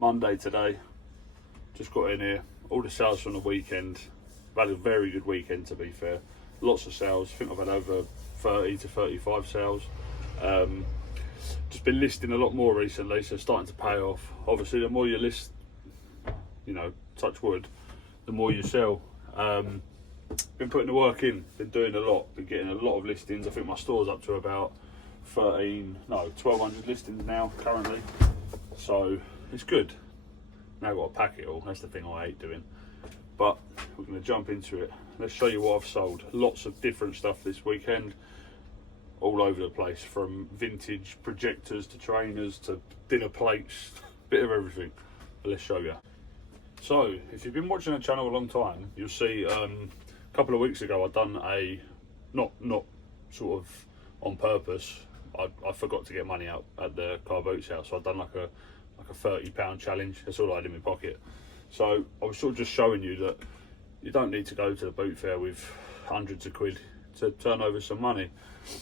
Monday today, just got in here, all the sales from the weekend. I've had a very good weekend, to be fair. Lots of sales. I think I've had over 30 to 35 sales. Just been listing a lot more recently, so starting to pay off. Obviously, the more you list, you know, touch wood, the more you sell. Been putting the work in, been doing a lot, been getting a lot of listings. I think my store's up to about 1,200 listings now currently, so it's good. Now I've got to pack it all. That's the thing I hate doing, but we're going to jump into it. Let's show you what I've sold. Lots of different stuff this weekend, all over the place, from vintage projectors to trainers to dinner plates, bit of everything. But let's show you. So if you've been watching the channel a long time, you'll see a couple of weeks ago I'd done a not sort of on purpose, I forgot to get money out at the car boot sale, so I'd done like a £30 challenge. That's all I had in my pocket. So I was sort of just showing you that you don't need to go to the boot fair with hundreds of quid to turn over some money.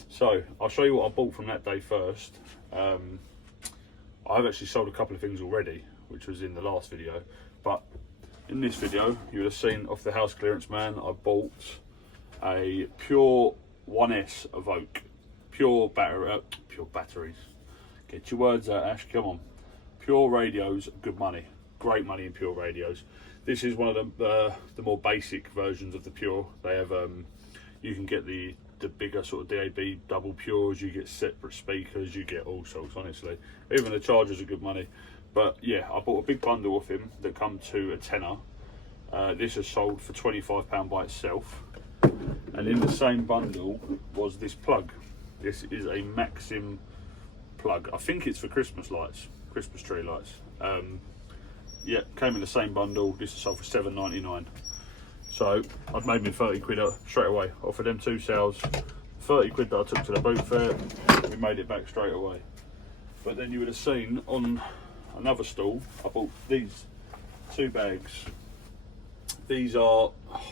So I'll show you what I bought from that day first. I've actually sold a couple of things already, which was in the last video, but in this video you would have seen off the house clearance man, I bought a pure 1S Evoke, pure batteries. Get your words out, Ash, come on. Pure radios, good money, great money in pure radios. This is one of the more basic versions of the pure. They have you can get the bigger sort of DAB double pures, you get separate speakers, you get all sorts, honestly. Even the chargers are good money. But yeah, I bought a big bundle of him that come to a tenner. This is sold for £25 by itself, and in the same bundle was this plug. This is a Maxim plug. I think it's for Christmas lights, Christmas tree lights. Yeah, came in the same bundle. This is sold for £7.99. So I've made me 30 quid straight away off of them two sales. 30 quid that I took to the boot fair, we made it back straight away. But then you would have seen on another stall, I bought these two bags. These are,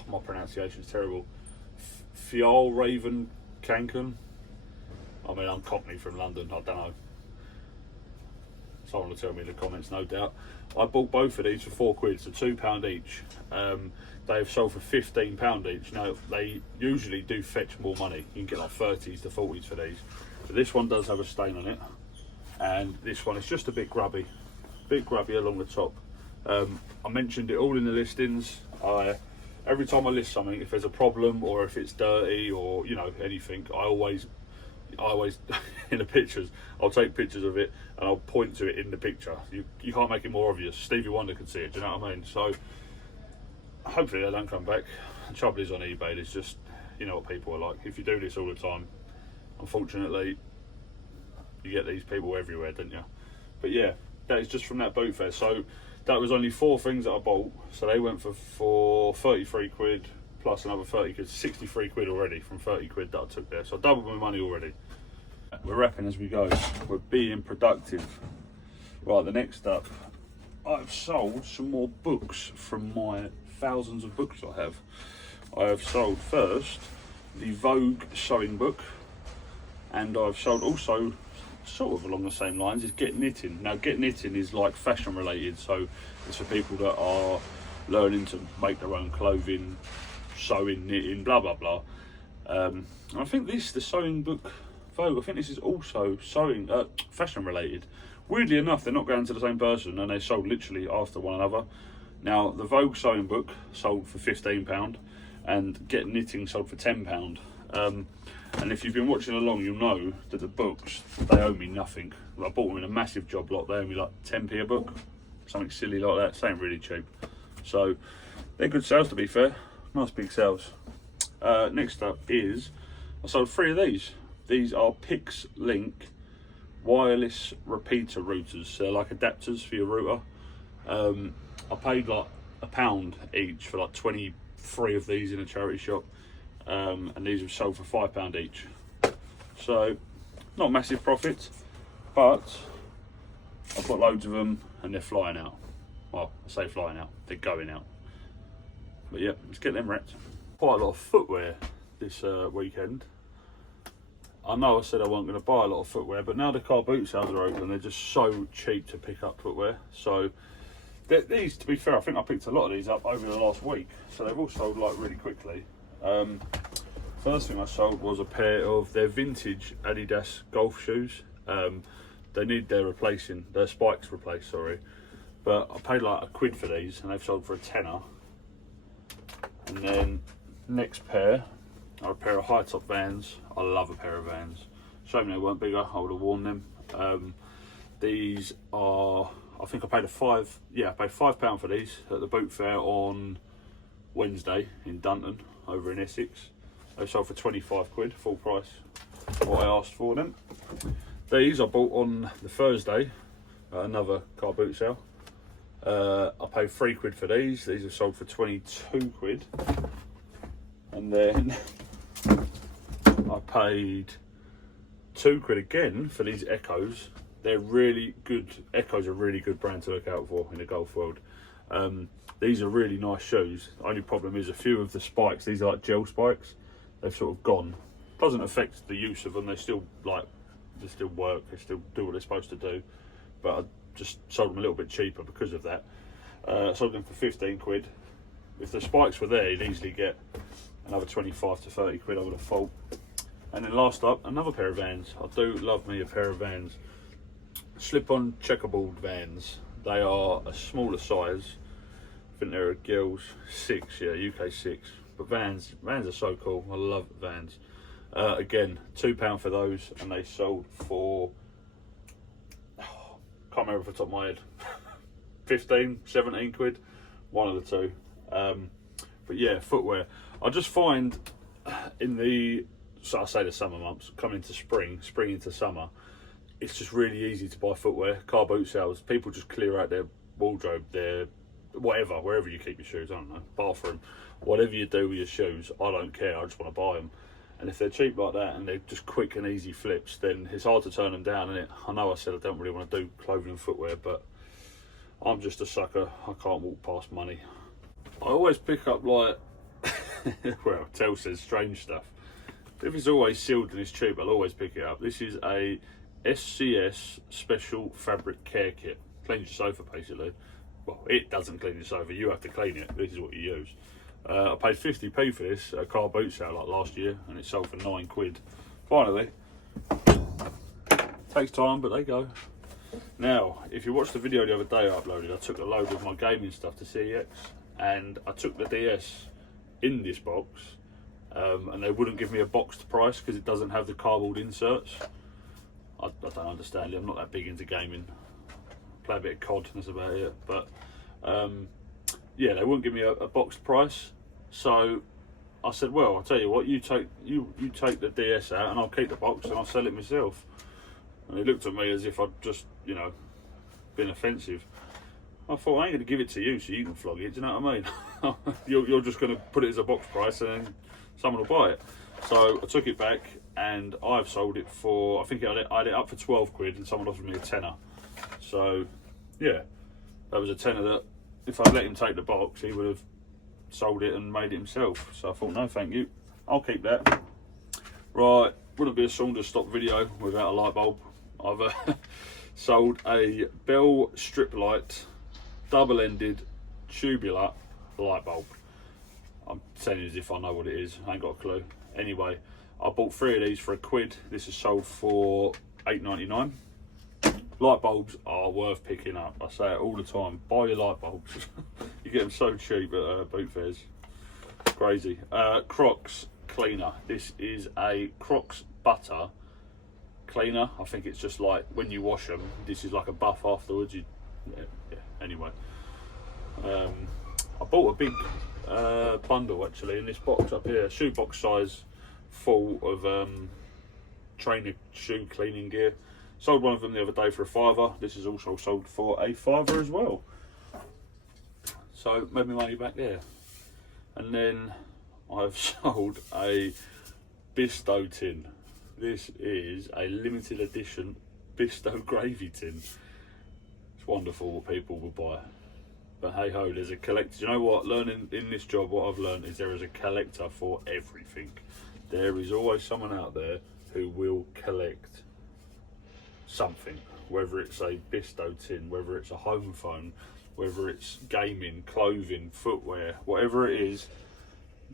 my pronunciation is terrible, Fjallraven Kanken. I mean, I'm Cockney from London, I don't know. Someone will tell me in the comments, no doubt. I bought both of these for 4 quid, so £2 each. They've sold for £15 each. Now, they usually do fetch more money. You can get like 30s to 40s for these. But this one does have a stain on it, and this one is just a bit grubby along the top. I mentioned it all in the listings. Every time I list something, if there's a problem or if it's dirty or, you know, anything, I always in the pictures, I'll take pictures of it and I'll point to it in the picture. You can't make it more obvious. Stevie Wonder could see it, do you know what I mean? So hopefully they don't come back. The trouble is on eBay, there's just, you know what people are like. If you do this all the time, unfortunately, you get these people everywhere, don't you? But yeah, that is just from that boot fair. So that was only 4 things that I bought. So they went for 33 quid plus another 30 quid, 63 quid already from 30 quid that I took there. So I doubled my money already. We're wrapping as we go. We're being productive. Right, the next up, I've sold some more books from my thousands of books I have. I have sold first the Vogue sewing book, and I've sold also, sort of along the same lines, is Get Knitting. Now, Get Knitting is like fashion related, so it's for people that are learning to make their own clothing, sewing, knitting, blah blah blah. And I think the sewing book Vogue, I think this is also sewing, fashion related. Weirdly enough, they're not going to the same person, and they sold literally after one another. Now, the Vogue sewing book sold for £15, and Get Knitting sold for £10. And if you've been watching along, you'll know that the books, they owe me nothing. I bought them in a massive job lot. They owe me like 10p a book, something silly like that. Something really cheap. So they're good sales, to be fair. Nice big sales. Next up is, I sold 3 of these. These are Pix Link wireless repeater routers. They're like adapters for your router. I paid like £1 each for like 23 of these in a charity shop. And these have sold for £5 each. So not massive profit, but I've got loads of them and they're flying out. Well, I say flying out, they're going out. But yeah, let's get them wrapped. Quite a lot of footwear this weekend. I know I said I wasn't going to buy a lot of footwear, but now the car boot sales are open, they're just so cheap to pick up footwear. So These, to be fair, I think I picked a lot of these up over the last week, so they've all sold like really quickly. First thing I sold was a pair of their vintage Adidas golf shoes. They need their spikes replaced, sorry. But I paid like £1 for these, and they've sold for a tenner. And then next pair are a pair of high top Vans. I love a pair of Vans. Shame they weren't bigger, I would have worn them. These are, I think I paid £5 for these at the boot fair on Wednesday in Dunton over in Essex. They sold for £25, full price, what I asked for them. These I bought on the Thursday at another car boot sale. I paid £3 for these. These have sold for £22. And then I paid £2 again for these Echoes. They're really good. Echoes are a really good brand to look out for in the golf world. These are really nice shoes. The only problem is a few of the spikes, these are like gel spikes, they've sort of gone. Doesn't affect the use of them, they still work, they still do what they're supposed to do. But I just sold them a little bit cheaper because of that. Sold them for £15. If the spikes were there, you'd easily get another 25 to 30 quid, I would have thought. And then last up, another pair of Vans. I do love me a pair of Vans. Slip-on checkerboard Vans. They are a smaller size. I think they're a girls 6, yeah, UK 6. But Vans are so cool. I love Vans. Again, £2 for those, and they sold for, can't remember off the top of my head, 15, 17 quid, one of the two. But yeah, footwear. I just find in the, so I say the summer months, coming into spring into summer, it's just really easy to buy footwear. Car boot sales, people just clear out their wardrobe, their whatever, wherever you keep your shoes, I don't know, bathroom, whatever you do with your shoes, I don't care, I just want to buy them. And if they're cheap like that and they're just quick and easy flips, then it's hard to turn them down, isn't it? I know I said I don't really want to do clothing and footwear, but I'm just a sucker, I can't walk past money. I always pick up like, well, Tel says strange stuff. If it's always sealed and it's cheap, I'll always pick it up. This is a SCS special fabric care kit. Cleans your sofa basically. Well, it doesn't clean your sofa, you have to clean it. This is what you use. I paid 50p for this at a car boot sale like last year, and it sold for £9. Finally. Takes time, but they go. Now, if you watched the video the other day I uploaded, I took a load of my gaming stuff to CEX, and I took the DS in this box, and they wouldn't give me a boxed price because it doesn't have the cardboard inserts. I don't understand it, I'm not that big into gaming. Play a bit of COD, that's about it. But yeah, they wouldn't give me a boxed price, so I said, well, I'll tell you what, you take the DS out and I'll keep the box and I'll sell it myself. And he looked at me as if I'd just, you know, been offensive. I thought, I ain't going to give it to you so you can flog it, do you know what I mean? you're just going to put it as a box price and then someone will buy it. So I took it back and I've sold it for, I think I had it up for £12 and someone offered me a tenner. So yeah, that was a tenner that if I'd let him take the box, he would have sold it and made it himself. So I thought, no thank you, I'll keep that. Right, wouldn't be a Saunders stop video without a light bulb. I've sold a Bell strip light, double-ended, tubular light bulb. I'm telling you as if I know what it is, I ain't got a clue. Anyway, I bought 3 of these for £1. This is sold for £8.99. Light bulbs are worth picking up. I say it all the time. Buy your light bulbs. You get them so cheap at boot fairs. Crazy. Crocs cleaner. This is a Crocs butter cleaner. I think it's just like when you wash them, this is like a buff afterwards. Yeah. Anyway, I bought a big bundle actually in this box up here, shoebox size, full of trainer shoe cleaning gear. Sold one of them the other day for a £5. This is also sold for a £5 as well. So made my money back there. And then I've sold a Bisto tin. This is a limited edition Bisto gravy tin. It's wonderful what people will buy. But hey ho, there's a collector. You know what? Learning in this job, what I've learned is there is a collector for everything. There is always someone out there who will collect something, whether it's a Bisto tin, whether it's a home phone, whether it's gaming, clothing, footwear, whatever it is,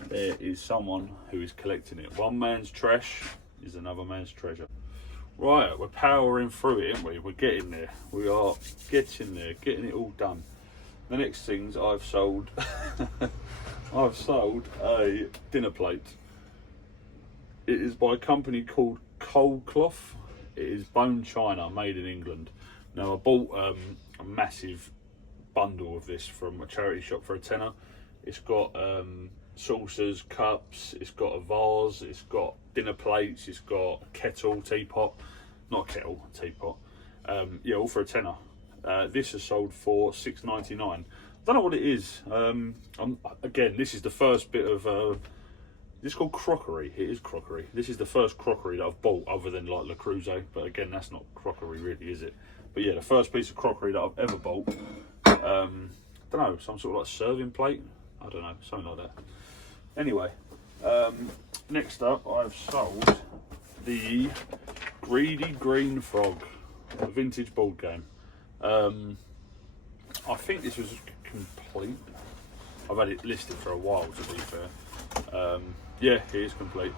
there is someone who is collecting it. One man's trash is another man's treasure. Right, we're powering through it, aren't we? We're getting there. We are getting there, getting it all done. The next things I've sold, I've sold a dinner plate. It is by a company called Cold Cloth. It is bone china, made in England. Now I bought a massive bundle of this from a charity shop for a tenner. It's got saucers, cups, it's got a vase, it's got dinner plates, it's got a kettle, teapot, not a kettle, a teapot. Yeah, all for a tenner. This is sold for £6.99. Don't know what it is. Again, this is the first bit of it's called crockery. It is crockery. This is the first crockery that I've bought other than like Le Creuset, but again, that's not crockery really, is it? But yeah, the first piece of crockery that I've ever bought. Don't know, some sort of like serving plate. I don't know, something like that. Anyway, next up, I've sold the Greedy Green Frog, a vintage board game. I think this was complete. I've had it listed for a while, to be fair. Yeah, it is complete.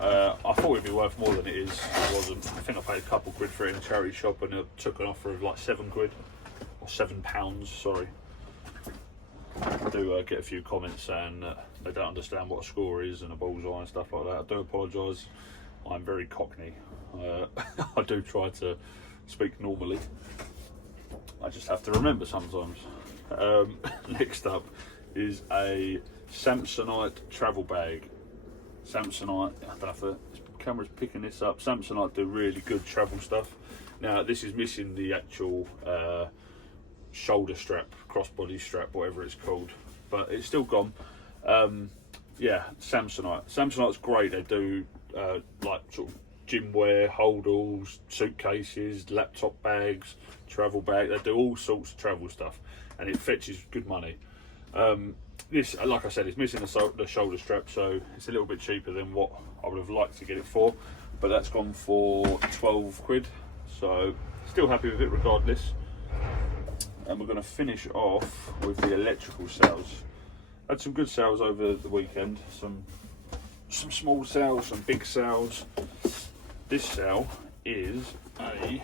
I thought it'd be worth more than it is. It wasn't. I think I paid a couple quid for it in a charity shop, and it took an offer of like £7 or £7. Sorry. I do get a few comments saying they don't understand what a score is and a bullseye and stuff like that. I do apologise. I'm very cockney. I do try to speak normally. I just have to remember sometimes. Next up is a Samsonite travel bag. Samsonite, I don't know if the camera's picking this up. Samsonite do really good travel stuff. Now this is missing the actual shoulder strap, crossbody strap, whatever it's called, but it's still gone. Yeah, Samsonite. Samsonite's great. They do like sort of gym wear, holdalls, suitcases, laptop bags, travel bag. They do all sorts of travel stuff, and it fetches good money. This, like I said, it's missing the shoulder strap, so it's a little bit cheaper than what I would have liked to get it for, but that's gone for 12 quid, so still happy with it regardless. And we're going to finish off with the electrical sales. Had some good sales over the weekend, some small sales, some big sales. This sale is a, see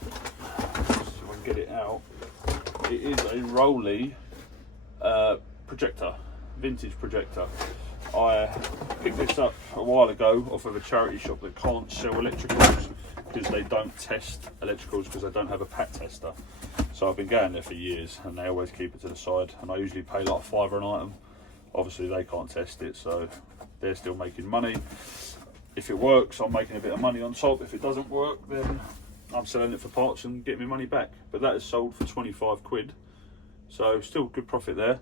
if I can get it out, it is a Rolly projector, vintage projector. I picked this up a while ago off of a charity shop that can't sell electricals because they don't test electricals because they don't have a pat tester. So I've been going there for years and they always keep it to the side, and I usually pay like £5 an item. Obviously they can't test it, so they're still making money. If it works, I'm making a bit of money on top. If it doesn't work, then I'm selling it for parts and getting my money back. But that is sold for 25 quid, so still good profit there.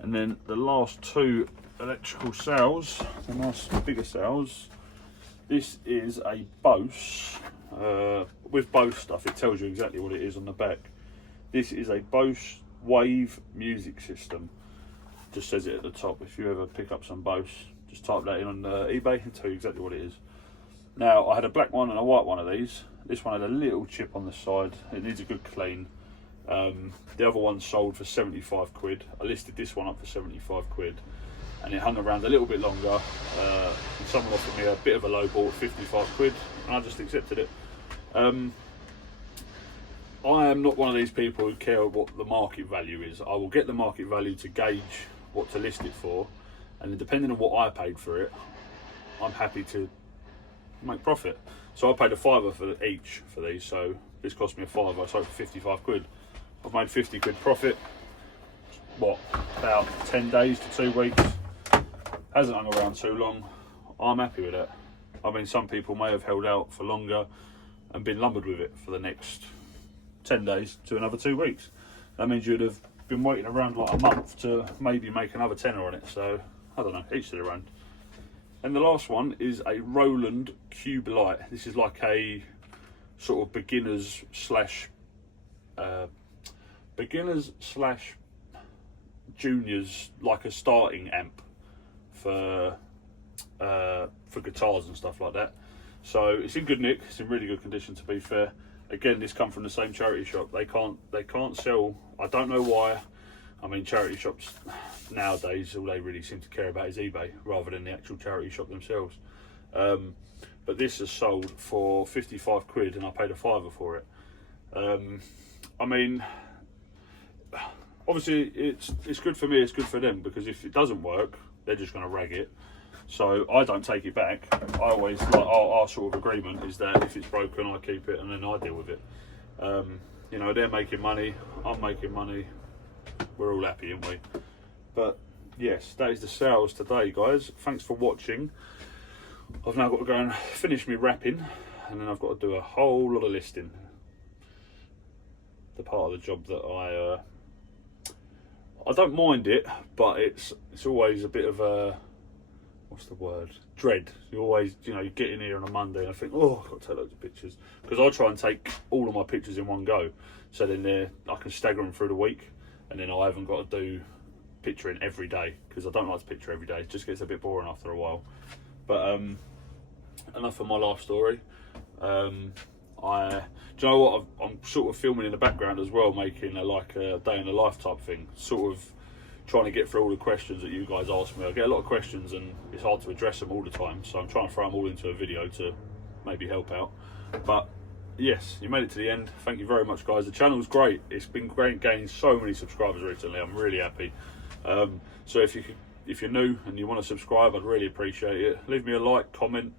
And then the last two electrical sales, the last bigger sales, this is a Bose. With Bose stuff, it tells you exactly what it is on the back. This is a Bose Wave music system. Just says it at the top. If you ever pick up some Bose, just type that in on eBay and tell you exactly what it is. Now, I had a black one and a white one of these. This one had a little chip on the side. It needs a good clean. The other one sold for 75 quid. I listed this one up for 75 quid. And it hung around a little bit longer. And someone offered me a bit of a low ball at 55 quid. And I just accepted it. I am not one of these people who care what the market value is. I will get the market value to gauge what to list it for, and then depending on what I paid for it, I'm happy to make profit. So I paid a £5 for each for these, so this cost me a £5. I sold for 55 quid. I've made 50 quid profit. What, about 10 days to 2 weeks? Hasn't hung around too long. I'm happy with that. I mean, some people may have held out for longer and been lumbered with it for the next 10 days to another 2 weeks. That means you'd have been waiting around like a month to maybe make another tenner on it. So I don't know, each to their own. And the last one is a Roland Cube Light. This is like a sort of beginners slash juniors, like a starting amp for guitars and stuff like that. So it's in good nick. It's in really good condition, to be fair. Again, this come from the same charity shop. They can't sell I don't know why. I mean, charity shops nowadays, all they really seem to care about is eBay rather than the actual charity shop themselves. But this is sold for 55 quid and I paid a fiver for it. I mean, obviously it's good for me, it's good for them, because if it doesn't work, they're just going to rag it. So I don't take it back. I always, like, our sort of agreement is that if it's broken, I keep it and then I deal with it. You know, they're making money, I'm making money, we're all happy, aren't we? But yes, that is the sales today, guys. Thanks for watching. I've now got to go and finish me wrapping, and then I've got to do a whole lot of listing. The part of the job that I don't mind it, but it's always a bit of a, what's the word, dread. You always, you know, you get in here on a Monday and I think, oh, I've got to take loads of pictures, because I try and take all of my pictures in one go, so then I can stagger them through the week, and then I haven't got to do picturing every day, because I don't like to picture every day. It just gets a bit boring after a while. But enough of my life story. Do you know what? I'm sort of filming in the background as well, making like a day in the life type thing, sort of trying to get through all the questions that you guys ask me. I get a lot of questions and it's hard to address them all the time, so I'm trying to throw them all into a video to maybe help out. But yes, you made it to the end. Thank you very much, guys. The channel's great. It's been great gaining so many subscribers recently. I'm really happy. So if you're new and you want to subscribe, I'd really appreciate it. Leave me a like, comment.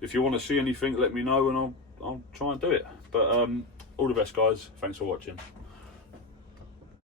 If you want to see anything, let me know and I'll try and do it. But all the best, guys. Thanks for watching.